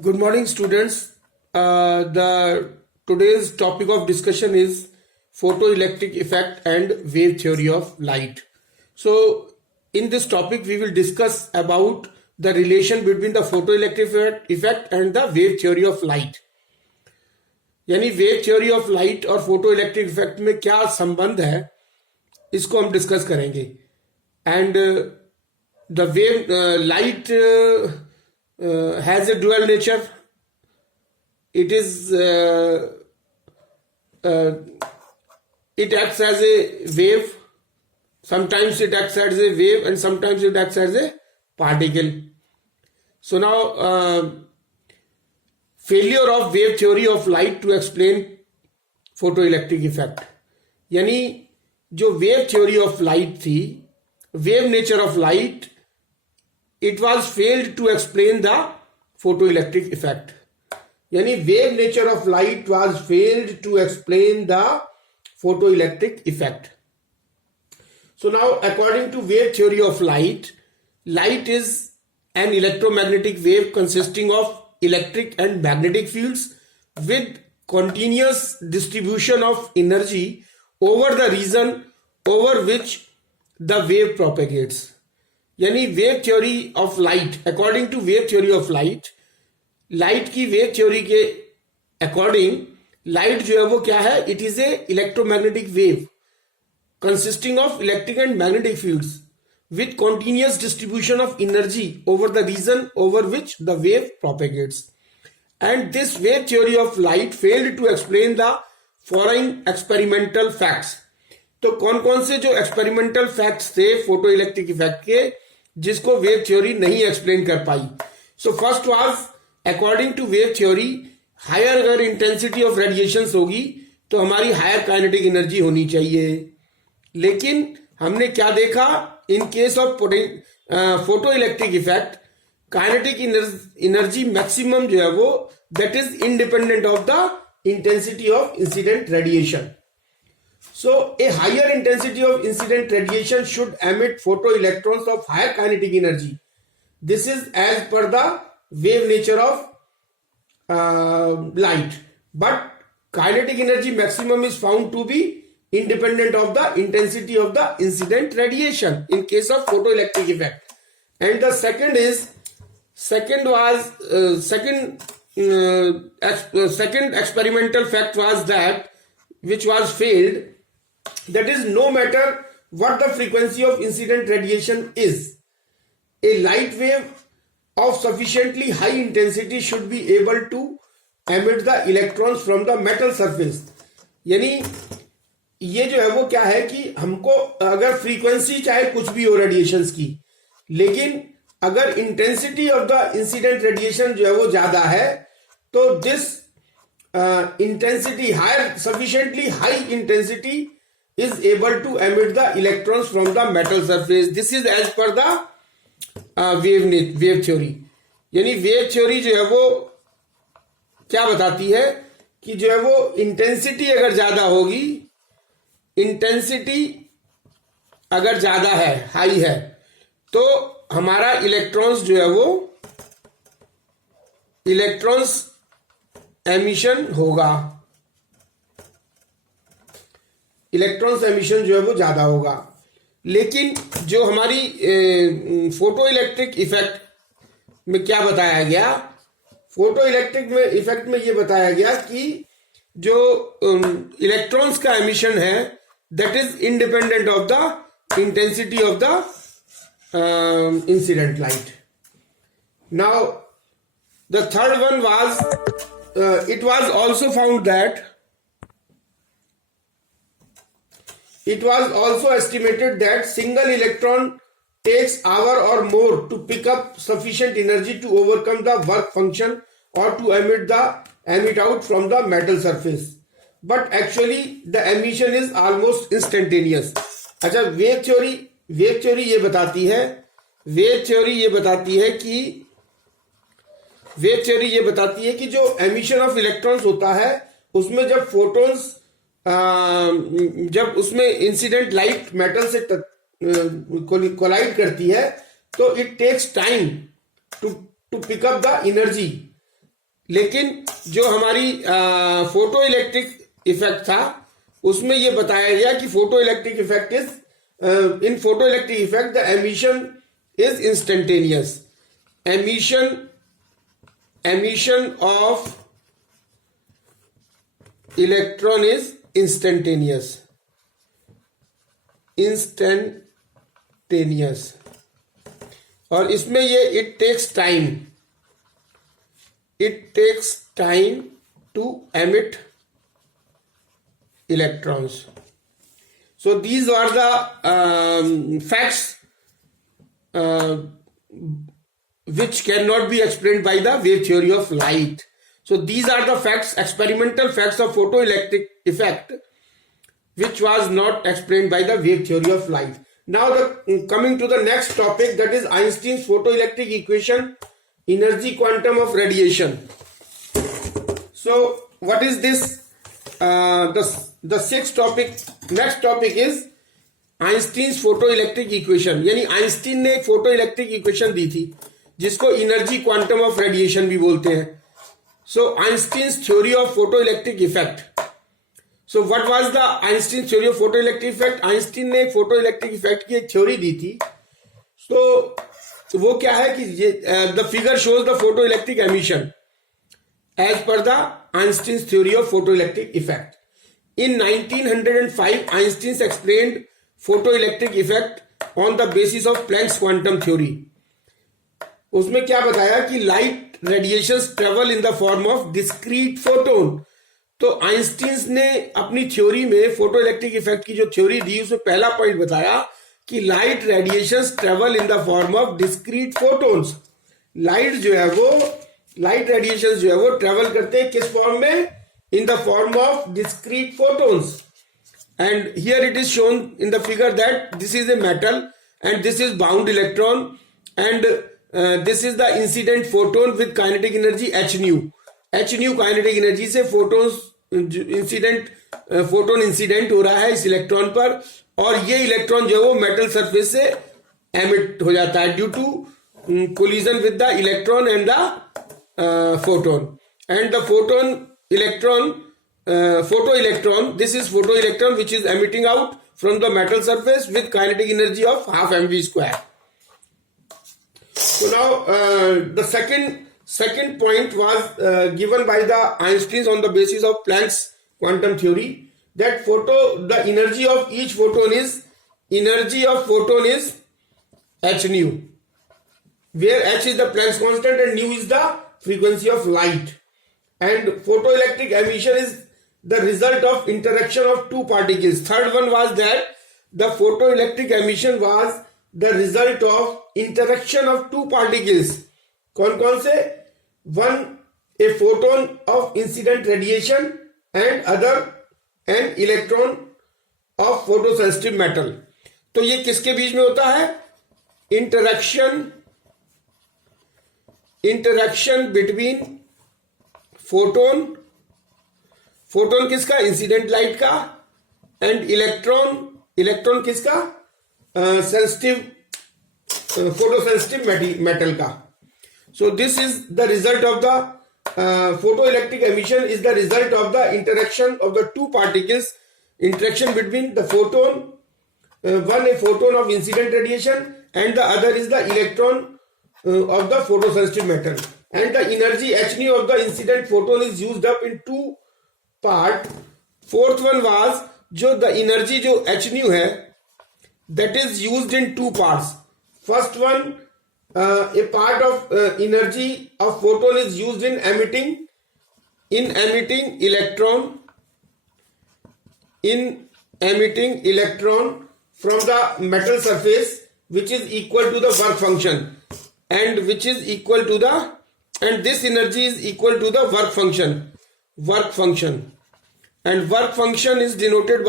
Good morning, students. The today's topic of discussion is photoelectric effect and wave theory of light. So, in this topic, we will discuss about the relation between the photoelectric effect and the wave theory of light. यानी wave theory of light और photo electric effect में क्या संबंध है, इसको हम discuss करेंगे. And the wave light has a dual nature. It is it acts as a wave. Sometimes it acts as a wave and sometimes it acts as a particle. So now failure of wave theory of light to explain photoelectric effect. यानी जो wave theory of light थी, wave nature of light, it was failed to explain the photoelectric effect. यानी wave nature of light was failed to explain the photoelectric effect. So now, according to wave theory of light, light is an electromagnetic wave consisting of electric and magnetic fields with continuous distribution of energy over the region over which the wave propagates. यानी wave theory of light, according to wave theory of light, light की wave theory के according light जो है वो क्या है, it is a electromagnetic wave consisting of electric and magnetic fields with continuous distribution of energy over the region over which the wave propagates. And this wave theory of light failed to explain the following experimental facts. तो कौन कौन से जो experimental facts थे photo electric effect के, जिसको wave theory नहीं explain कर पाई. So first was, according to wave theory, higher अगर इंटेंसिटी ऑफ रेडिएशन होगी तो हमारी हायर काइनेटिक एनर्जी होनी चाहिए. लेकिन हमने क्या देखा, in case of photo electric effect, kinetic energy maximum जो है वो that is independent of the intensity of incident radiation. So a higher intensity of incident radiation should emit photoelectrons of higher kinetic energy. This is as per the wave nature of light. But kinetic energy maximum is found to be independent of the intensity of the incident radiation in case of photoelectric effect. And the second experimental fact was that, which was failed, that is, no matter what the frequency of incident radiation is, a light wave of sufficiently high intensity should be able to emit the electrons from the metal surface. यानी ये जो है वो क्या है कि हमको अगर फ्रीक्वेंसी चाहे कुछ भी हो रेडिएशंस की, लेकिन अगर intensity of the incident radiation जो है वो ज्यादा है, तो this intensity higher, sufficiently high intensity is able to emit the electrons from the metal surface. This is as per the wave theory. यानी वेव थ्योरी जो है वो क्या बताती है कि जो है वो इंटेंसिटी अगर ज्यादा होगी, इंटेंसिटी अगर ज्यादा है, हाई है, तो हमारा इलेक्ट्रॉन्स जो है वो इलेक्ट्रॉन्स एमिशन होगा, इलेक्ट्रॉन्स एमिशन जो है वो ज्यादा होगा. लेकिन जो हमारी फोटो इलेक्ट्रिक इफेक्ट में क्या बताया गया, फोटो इलेक्ट्रिक में इफेक्ट में ये बताया गया कि जो इलेक्ट्रॉन्स का एमिशन है that is independent of the intensity of the incident light. Now the third one was, it was also found that it was also estimated that single electron takes hour or more to pick up sufficient energy to overcome the work function or to emit out from the metal surface. But actually the emission is almost instantaneous. अच्छा, wave theory ये बताती है, wave theory ये बताती है कि जो emission of electrons होता है उसमें जब फोटोन्स जब उसमें इंसिडेंट लाइट मेटल से कोलाइड करती है तो it takes time to pick up the energy. लेकिन जो हमारी फोटो इलेक्ट्रिक इफेक्ट था उसमें ये बताया गया कि photo electric effect is in photo electric effect the emission is instantaneous. emission of electron is instantaneous. और इसमें ये it takes time to emit electrons. So these are the facts which cannot be explained by the wave theory of light. So these are the facts, experimental facts of photoelectric effect, which was not explained by the wave theory of light. Now coming to the next topic, that is Einstein's photoelectric equation, energy quantum of radiation. So what is this? The sixth topic, next topic is Einstein's photoelectric equation. यानी Einstein ने एक photoelectric equation दी थी जिसको energy quantum of radiation भी बोलते हैं. So Einstein's theory of photoelectric effect. So what was the Einstein theory of photoelectric effect? Einstein ने एक फोटोइलेक्ट्रिक इफेक्ट की एक थ्योरी दी थी. तो वो क्या है कि the figure shows the photoelectric emission as per the Einstein's theory of photoelectric effect. In 1905, Einstein explained photoelectric effect on the basis of Planck's quantum theory. उसमें क्या बताया कि light radiations travel in the form of discrete photon. तो Einstein ने अपनी theory में photoelectric effect की जो थ्योरी दी उसमें पहला पॉइंट बताया कि light radiations travel in the form of discrete photons. Light radiations जो है वो ट्रेवल करते हैं किस फॉर्म में? In the form of discrete photons. And here it is shown in the figure that this is a metal and this is bound electron and this is the incident photon with kinetic energy h nu. H nu kinetic energy से photons photon incident हो रहा है इस electron पर और ये electron जो है वो मेटल सरफेस से emit हो जाता है due to collision with the electron and the photon. And the photoelectron, this is photoelectron which is emitting out from the metal surface with kinetic energy of half mv square. So now the second point was given by the Einstein on the basis of Planck's quantum theory, that the energy of each photon is h nu, where h is the Planck's constant and nu is the frequency of light. And photoelectric emission is the result of interaction of two particles. Third one was that the photoelectric emission was the result of interaction of two particles. कौन से? One, a photon of incident radiation and other an electron of photosensitive metal. तो ये किसके बीच में होता है? Interaction between photon किसका? Incident light का. एंड इलेक्ट्रॉन किसका? फोटोसेंसिटिव मेटल का. सो this is the result of the photoelectric emission is the result of the interaction of the two particles, interaction between the photon, one a photon of incident radiation and the other is the electron of the photosensitive metal. And the energy h nu of the incident photon is used up in two part. Fourth one was जो the energy जो h nu है that is used in two parts. First one, a part of energy of photon is used in emitting electron from the metal surface, which is equal to the work function and this energy is equal to the work function, and work function is denoted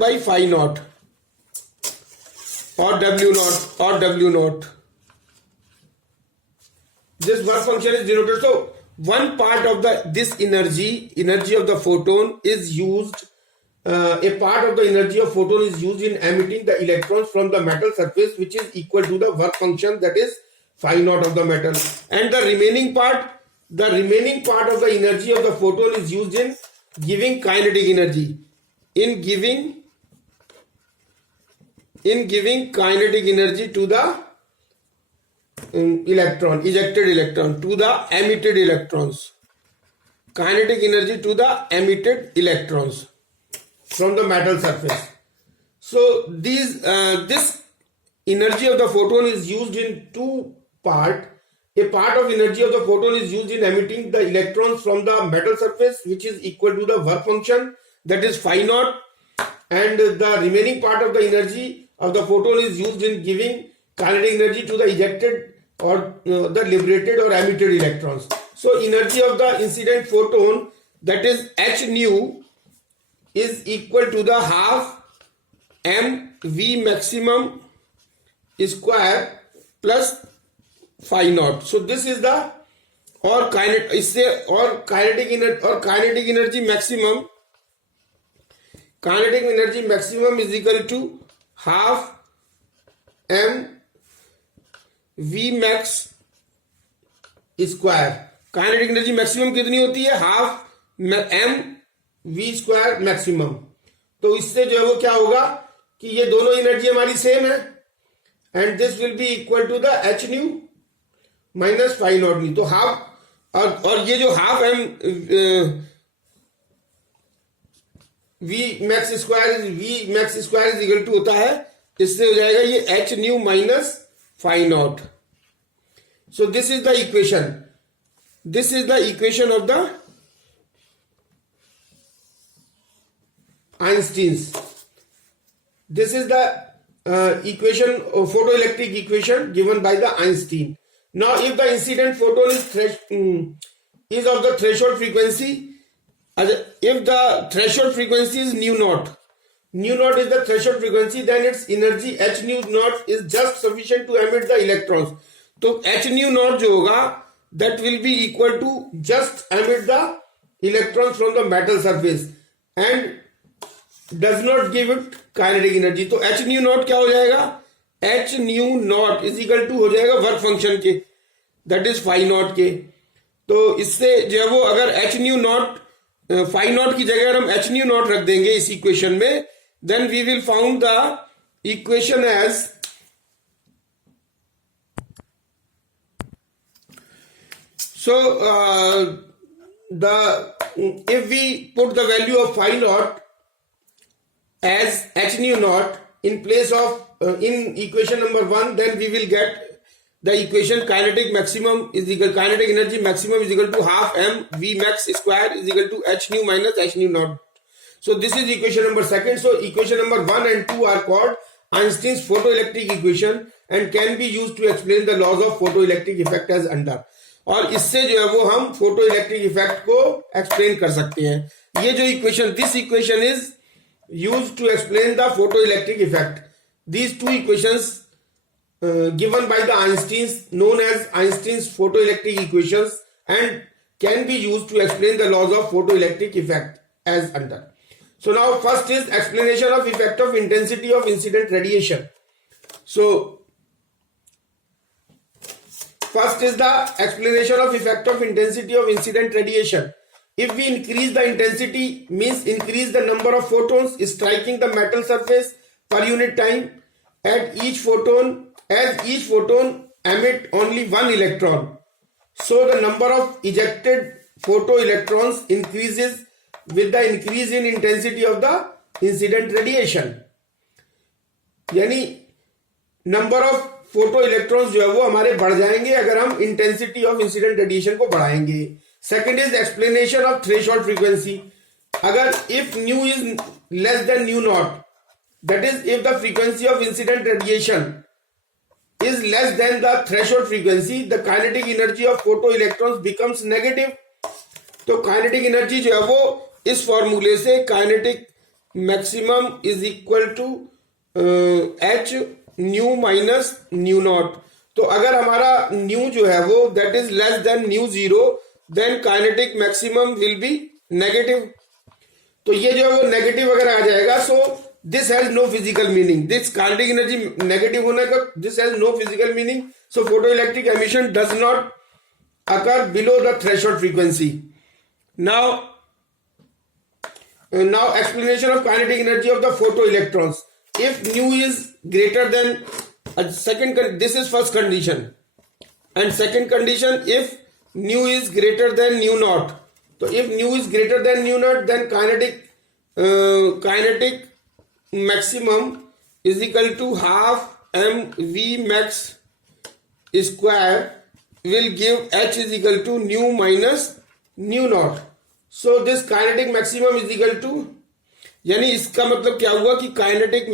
by phi naught or w naught. This work function is denoted. So one part of this energy of the photon is used. A part of the energy of photon is used in emitting the electrons from the metal surface, which is equal to the work function, that is phi naught of the metal, and the remaining part of the energy of the photon is used in giving kinetic energy, in giving kinetic energy to the ejected electron, to the emitted electrons, kinetic energy to the emitted electrons from the metal surface. So this energy of the photon is used in two parts. A part of energy of the photon is used in emitting the electrons from the metal surface, which is equal to the work function, that is phi naught, and the remaining part of the energy of the photon is used in giving kinetic energy to the ejected or the liberated or emitted electrons. So energy of the incident photon, that is h nu, is equal to the half m v maximum square plus phi naught. So this is the kinetic energy maximum. Kinetic energy maximum is equal to half m v max square. Kinetic energy maximum कितनी होती है? Half m v square maximum. तो इससे जो है वो क्या होगा कि ये दोनों एनर्जी हमारी सेम है, and this will be equal to the h nu minus phi naught nu. तो हाफ और ये जो half m v max square is equal to होता है, इससे हो जाएगा ये h nu minus phi naught. So this is the equation. This is the equation of the Einstein's. This is the equation of photoelectric equation given by the Einstein. Now, if the incident photon is of the threshold frequency, if the threshold frequency is nu naught is the threshold frequency, then its energy h nu naught is just sufficient to emit the electrons. तो h nu naught जो होगा, that will be equal to just emit the electrons from the metal surface and does not give it kinetic energy. तो h nu naught क्या हो जाएगा? h nu naught is equal to हो जाएगा work function के, that is phi naught के. तो इससे जो है वो अगर h nu naught phi naught की जगह अगर हम h nu naught रख देंगे इस इक्वेशन में, then we will found the equation as if we put the value of phi naught as h nu naught in place of in equation number 1, then we will get the equation kinetic energy maximum is equal to half m v max square is equal to h nu minus h nu naught. So this is equation number 2. So equation number 1 and 2 are called Einstein's photoelectric equation and can be used to explain the laws of photoelectric effect as under. और इससे जो है वो हम photo electric effect को explain कर सकते हैं. ये जो इक्वेशन, this equation is used to explain the photo electric effect. These two equations given by the Einstein known as Einstein's photoelectric equations and can be used to explain the laws of photo electric effect as under. So now first is explanation of effect of intensity of incident radiation. So first is the explanation of effect of intensity of incident radiation. If we increase the intensity, means increase the number of photons striking the metal surface per unit time, as each photon emit only one electron, so the number of ejected photoelectrons increases with the increase in intensity of the incident radiation. यानी number of photo electrons जो है वो हमारे बढ़ जाएंगे अगर हम intensity of incident radiation को बढ़ाएंगे. Second is explanation of threshold frequency. अगर if nu is less than nu nought, that is if the frequency of incident radiation is less than the threshold frequency, the kinetic energy of photo electrons becomes negative. तो kinetic energy जो है वो इस फॉर्मूले से kinetic maximum is equal to h nu minus nu nought. तो अगर हमारा न्यू जो है वो that is less than new zero, then kinetic maximum will be negative. तो ये जो है वो नेगेटिव अगर आ जाएगा, सो this has no physical meaning. This kinetic energy negative होने का, this has no physical meaning. So photoelectric emission does not occur below the threshold frequency. Now explanation of kinetic energy of the photoelectrons. If nu is greater than this is first condition, and second condition, if nu is greater than nu naught. So if nu is greater than nu naught, then kinetic maximum is equal to half mv max square will give h is equal to nu minus nu naught. So this kinetic maximum is equal to, यानी इसका मतलब क्या हुआ कि kinetic